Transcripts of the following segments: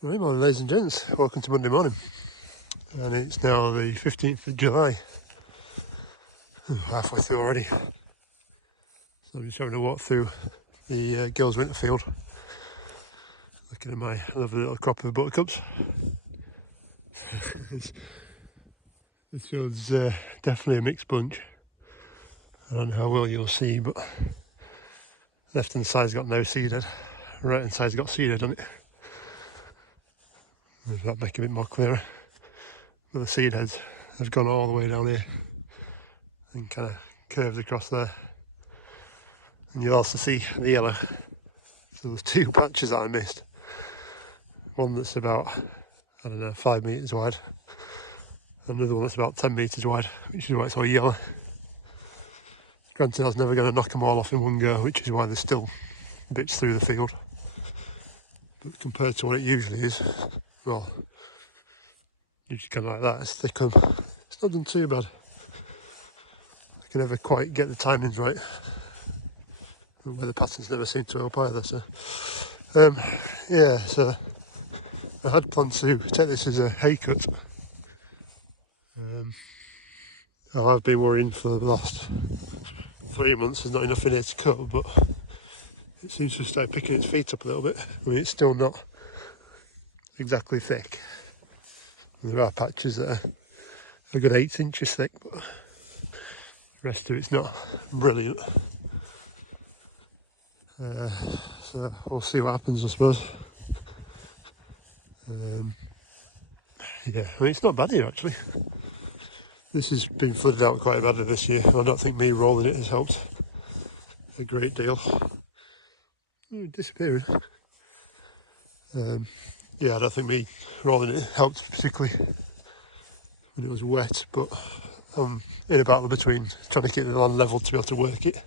Right, morning ladies and gents, welcome to Monday morning, and it's now the 15th of July, halfway through already, so I'm just having a walk through the girls' winter field, looking at my lovely little crop of buttercups. This field's definitely a mixed bunch. I don't know how well you'll see, but left hand side's got no seeded, right hand side's got seeded on it. Does that make it a bit more clearer? But the seed heads have gone all the way down here and kind of curved across there. And you'll also see the yellow. So there's two patches that I missed. One that's about, 5 metres wide. Another one that's about 10 metres wide, which is why it's all yellow. Granted, I was never going to knock them all off in one go, which is why there's still bits through the field. But compared to what it usually is, well, usually kind of like that, it's thick up. It's not done too bad. I can never quite get the timings right. The weather patterns never seem to help either, so... so I had planned to take this as a hay cut. I've been worrying for the last 3 months there's not enough in here to cut, but it seems to start picking its feet up a little bit. I mean, it's still not exactly thick. There are patches that are a good 8 inches thick, but the rest of it's not brilliant. So we'll see what happens, I suppose. I mean, it's not bad here actually. This has been flooded out quite badly this year. I don't think me rolling it has helped a great deal. Disappearing. I don't think me rolling it helped particularly when it was wet, but I'm in a battle between trying to keep the land level to be able to work it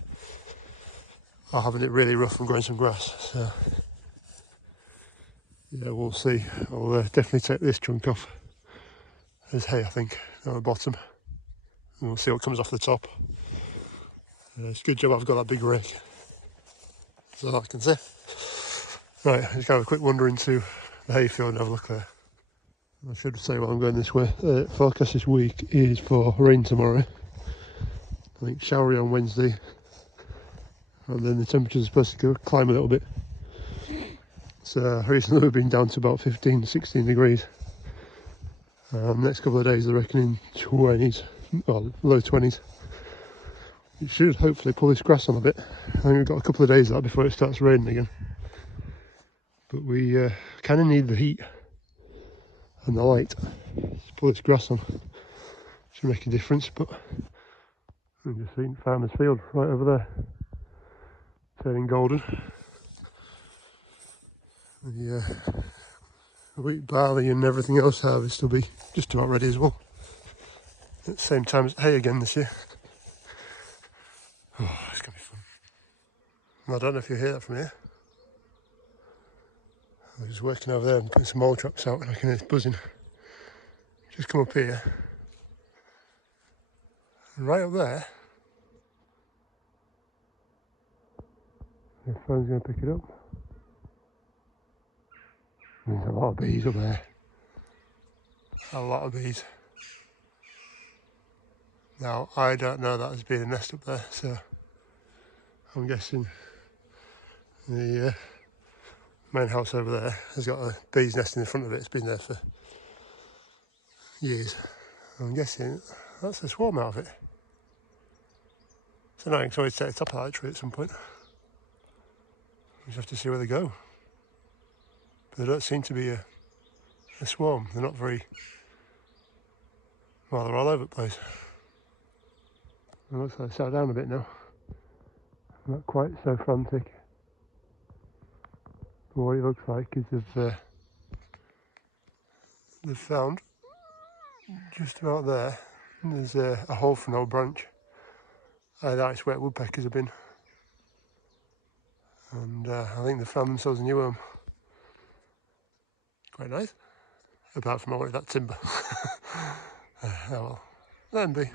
or having it really rough and growing some grass. So we'll see. I'll definitely take this chunk off as hay, I think, on the bottom, and we'll see what comes off the top. It's a good job I've got that big rake. That's all I can say. Right, just have a quick wander into the hayfield and have a look there. I should say while I'm going this way, forecast this week is for rain tomorrow. I think showery on Wednesday, and then the temperature's supposed to climb a little bit. So recently we've been down to about 15, 16 degrees. Next couple of days they're reckoning 20s, well, low 20s. It should hopefully pull this grass on a bit. I think we've got a couple of days of that before it starts raining again. But we kind of need the heat and the light to pull this grass on. Should make a difference, but I'm just seeing farmer's field right over there, turning golden. The wheat, barley and everything else harvest will be just about ready as well. At the same time as hay again this year. Oh, it's going to be fun. I don't know if you hear that from here. I was working over there and putting some mole traps out and I can hear it buzzing. Just come up here. And right up there, the phone's going to pick it up. There's a lot of bees up there. A lot of bees. Now, I don't know that there's been a nest up there, so I'm guessing the main house over there has got a bee's nest in the front of it. It's been there for years. I'm guessing that's a swarm out of it. It's annoying, so I'd take the top of that tree at some point. We just have to see where they go. But there don't seem to be a swarm. They're not very... well, they're all over the place. It looks like they sat down a bit now. Not quite so frantic. But what it looks like is they've found just about there. There's a hole for an old branch. That's where woodpeckers have been. And I think they've found themselves a new home. Quite nice. Apart from all of that timber. Oh well, let them be.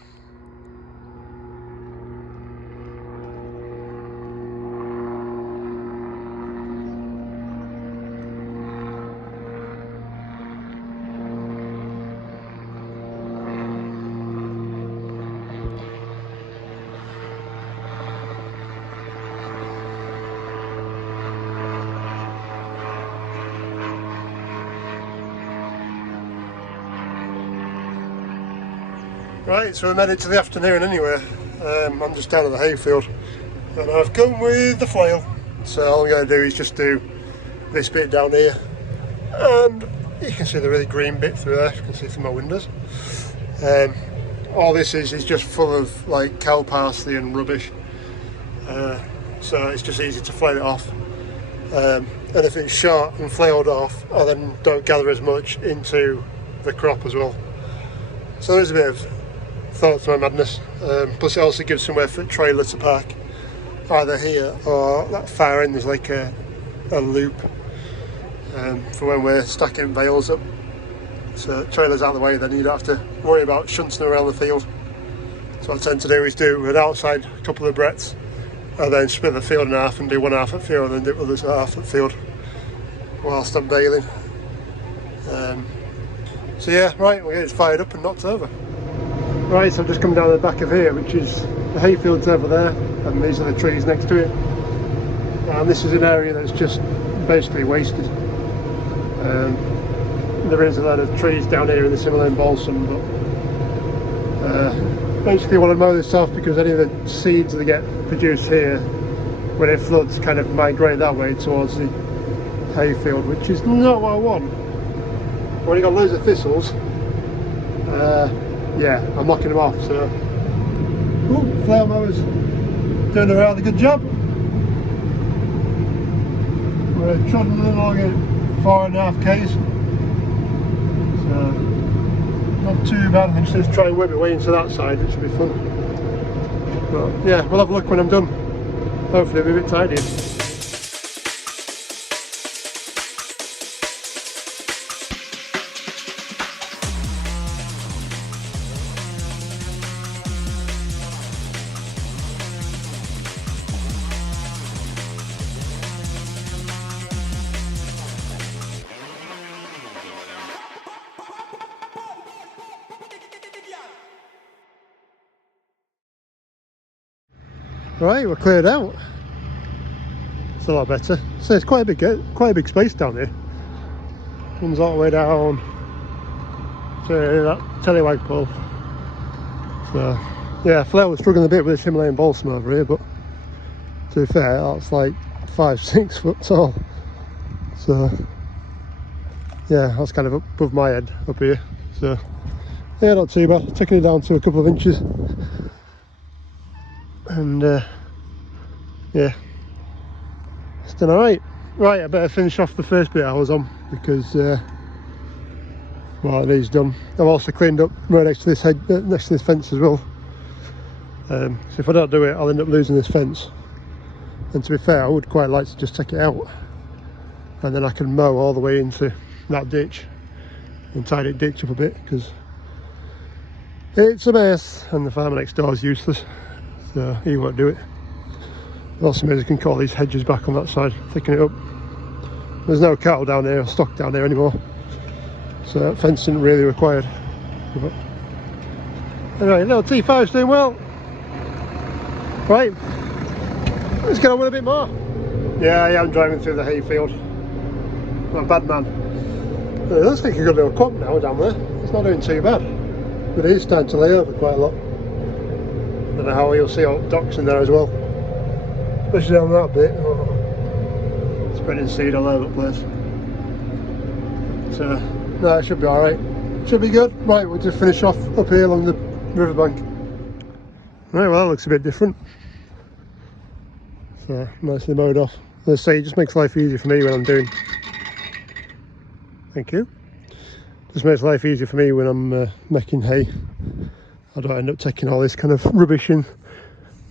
Right, so we made it to the afternoon anyway. I'm just down at the hayfield and I've come with the flail. So all I'm going to do is just do this bit down here, and you can see the really green bit through there, you can see through my windows. All this is just full of like cow parsley and rubbish, so it's just easy to flail it off. And if it's short and flailed off, I then don't gather as much into the crop as well. So there's a bit of thought to my madness. Plus it also gives somewhere for a trailer to park, either here or that far end. There's like a loop for when we're stacking bales up. So trailers out of the way, then you don't have to worry about shunting around the field. So what I tend to do is do an outside couple of breadths and then split the field in half and do one half at field and then do the other half at field whilst I'm baling. So yeah, right, we'll get it fired up and knocked over. Right, so I've just come down the back of here, which is the hayfield's over there, and these are the trees next to it. And this is an area that's just basically wasted. There is a lot of trees down here in the Himalayan balsam, but basically I want to mow this off because any of the seeds that get produced here, when it floods, kind of migrate that way towards the hayfield, which is not what I want. I've already got loads of thistles. Yeah, I'm knocking them off, so... Ooh, flail mowers doing a rather good job. We're trotting along at 4.5 k's. So, not too bad. I just try and whip my way into that side, it should be fun. But yeah, we'll have a look when I'm done. Hopefully it'll be a bit tidier. Right, we're cleared out. It's a lot better. So it's quite a big space down here. Comes all the way down to that tellywag pole. So yeah, flail was struggling a bit with this Himalayan balsam over here, but to be fair, that's like 5-6 foot tall. So yeah, that's kind of above my head up here. So yeah, not too bad. Taking it down to a couple of inches. And yeah, it's done alright. Right, I better finish off the first bit I was on because well, it is done. I've also cleaned up right next to this next to this fence as well. So if I don't do it, I'll end up losing this fence. And to be fair, I would quite like to just take it out, and then I can mow all the way into that ditch and tidy it ditch up a bit because it's a mess, and the farmer next door is useless. So he won't do it. Also means I can call these hedges back on that side, thicken it up. There's no cattle down there or stock down there anymore, so that fence isn't really required. But anyway, little T5's doing well. Right, let's get on with a bit more. Yeah, I am driving through the hayfield. I'm a bad man. It looks like a good little crop now down there. It's not doing too bad, but it is starting to lay over quite a lot. I don't know how you'll see all docks in there as well, especially on that bit. Spreading seed all over the place. So no, it should be alright. Should be good. Right, we'll just finish off up here along the riverbank. Right, well that looks a bit different. So nicely mowed off. As I say, it just makes life easier for me when I'm doing. Thank you. Just makes life easier for me when I'm making hay. I don't end up taking all this kind of rubbish in.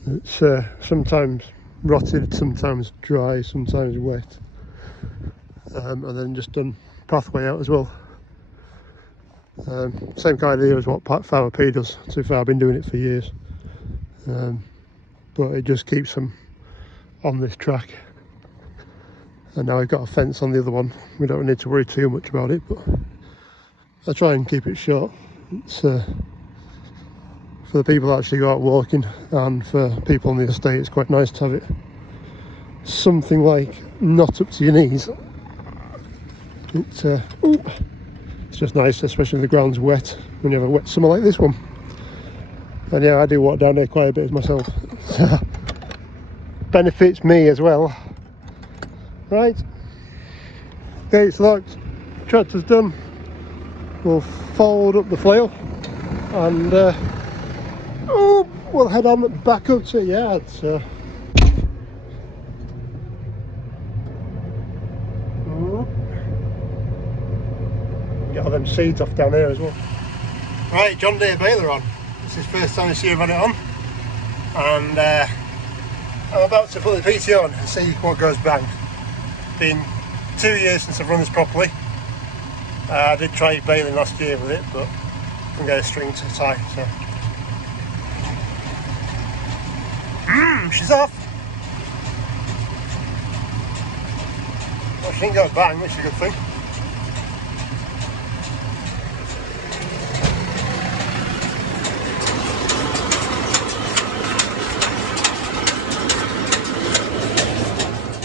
It's sometimes rotted, sometimes dry, sometimes wet. And then just done pathway out as well. Same kind of idea as what Farmer P does. To be fair, I've been doing it for years. But it just keeps them on this track. And now I've got a fence on the other one. We don't need to worry too much about it, but I try and keep it short. It's for the people that actually go out walking, and for people on the estate it's quite nice to have it something like not up to your knees. It's just nice, especially if the ground's wet when you have a wet summer like this one. And yeah, I do walk down there quite a bit myself. Benefits me as well. Right, gates locked, tractor's done. We'll fold up the flail and we'll head on back up to the yard. So get all them seeds off down here as well. Right, John Deere Baler on. This is the first time I see I've had it on, and I'm about to put the PT on and see what goes bang. Been 2 years since I've run this properly. I did try baling last year with it, but couldn't get a string to tie. So she's off. Well, she didn't go bang, which is a good thing.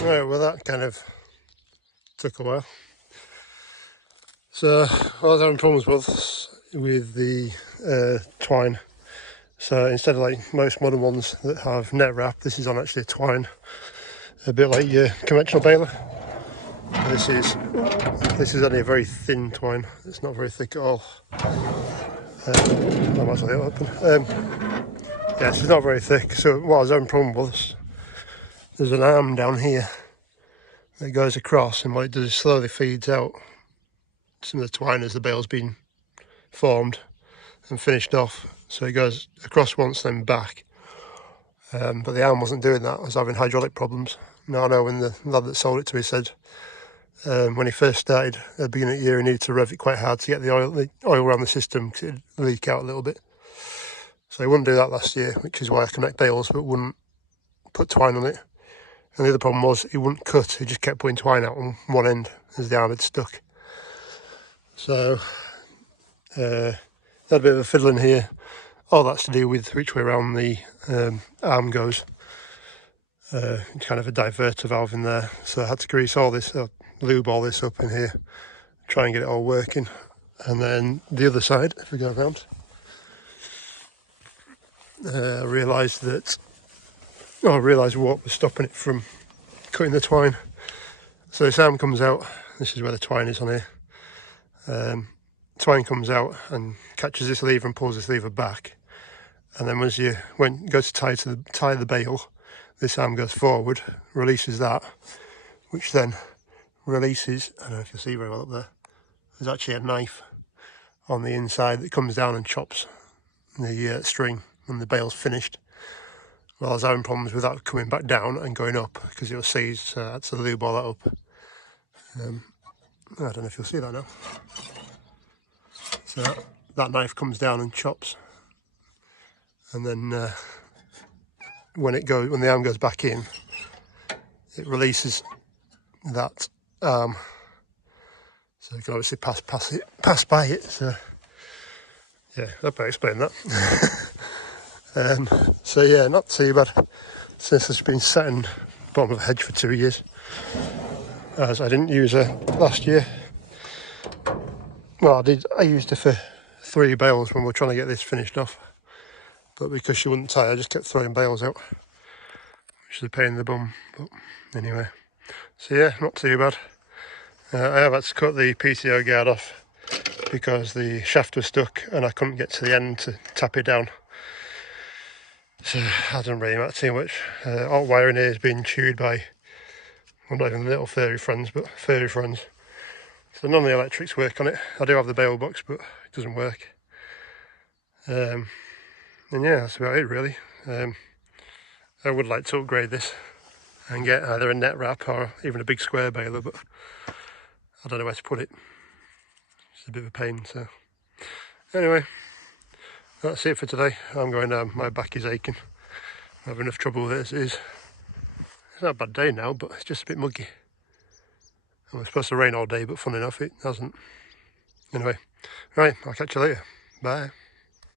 Right, well that kind of took a while. So I was having problems with the twine. So instead of like most modern ones that have net wrap, this is on actually a twine, a bit like your conventional baler. This is only a very thin twine. It's not very thick at all. I might as well leave it open. Yeah, it's not very thick. So what I was having a problem with, there's an arm down here that goes across, and what it does is slowly feeds out some of the twine as the bale's been formed and finished off. So it goes across once, then back. But the arm wasn't doing that. I was having hydraulic problems. Now I know when the lad that sold it to me said when he first started at the beginning of the year, he needed to rev it quite hard to get the oil around the system because it'd leak out a little bit. So he wouldn't do that last year, which is why I connect bales but wouldn't put twine on it. And the other problem was he wouldn't cut, he just kept putting twine out on one end as the arm had stuck. So had a bit of a fiddle in here. All that's to do with which way around the arm goes. Kind of a diverter valve in there. So I had to grease all this, lube all this up in here, try and get it all working. And then the other side, if we go around, I realised what was stopping it from cutting the twine. So this arm comes out, this is where the twine is on here. Twine comes out and catches this lever and pulls this lever back. And then when you go to tie the bale, this arm goes forward, releases that, which then releases, I don't know if you'll see very well up there, there's actually a knife on the inside that comes down and chops the string when the bale's finished. Well, I was having problems with that coming back down and going up because it was seized, so I had to lube all that up. I don't know if you'll see that now. So that knife comes down and chops, and then when the arm goes back in, it releases that arm, so you can obviously pass by it. So yeah, I better explain that. So yeah, not too bad since it's been sat in the bottom of a hedge for 2 years, as I didn't use her last year. Well, I used her for 3 bales when we were trying to get this finished off, but because she wouldn't tie, I just kept throwing bales out, which is a pain in the bum. But anyway, so yeah, not too bad. I have had to cut the PTO guard off because the shaft was stuck and I couldn't get to the end to tap it down. So that doesn't really matter too much. All wiring here has been chewed by, well, not even little furry friends, but furry friends. So none of the electrics work on it. I do have the bale box, but it doesn't work. And yeah, that's about it really. I would like to upgrade this and get either a net wrap or even a big square baler, but I don't know where to put it. It's a bit of a pain. So anyway, that's it for today. I'm going down, my back is aching. I have enough trouble with it as it is. It's not a bad day now, but it's just a bit muggy. It was supposed to rain all day, but fun enough, it hasn't. Anyway, right, I'll catch you later. Bye.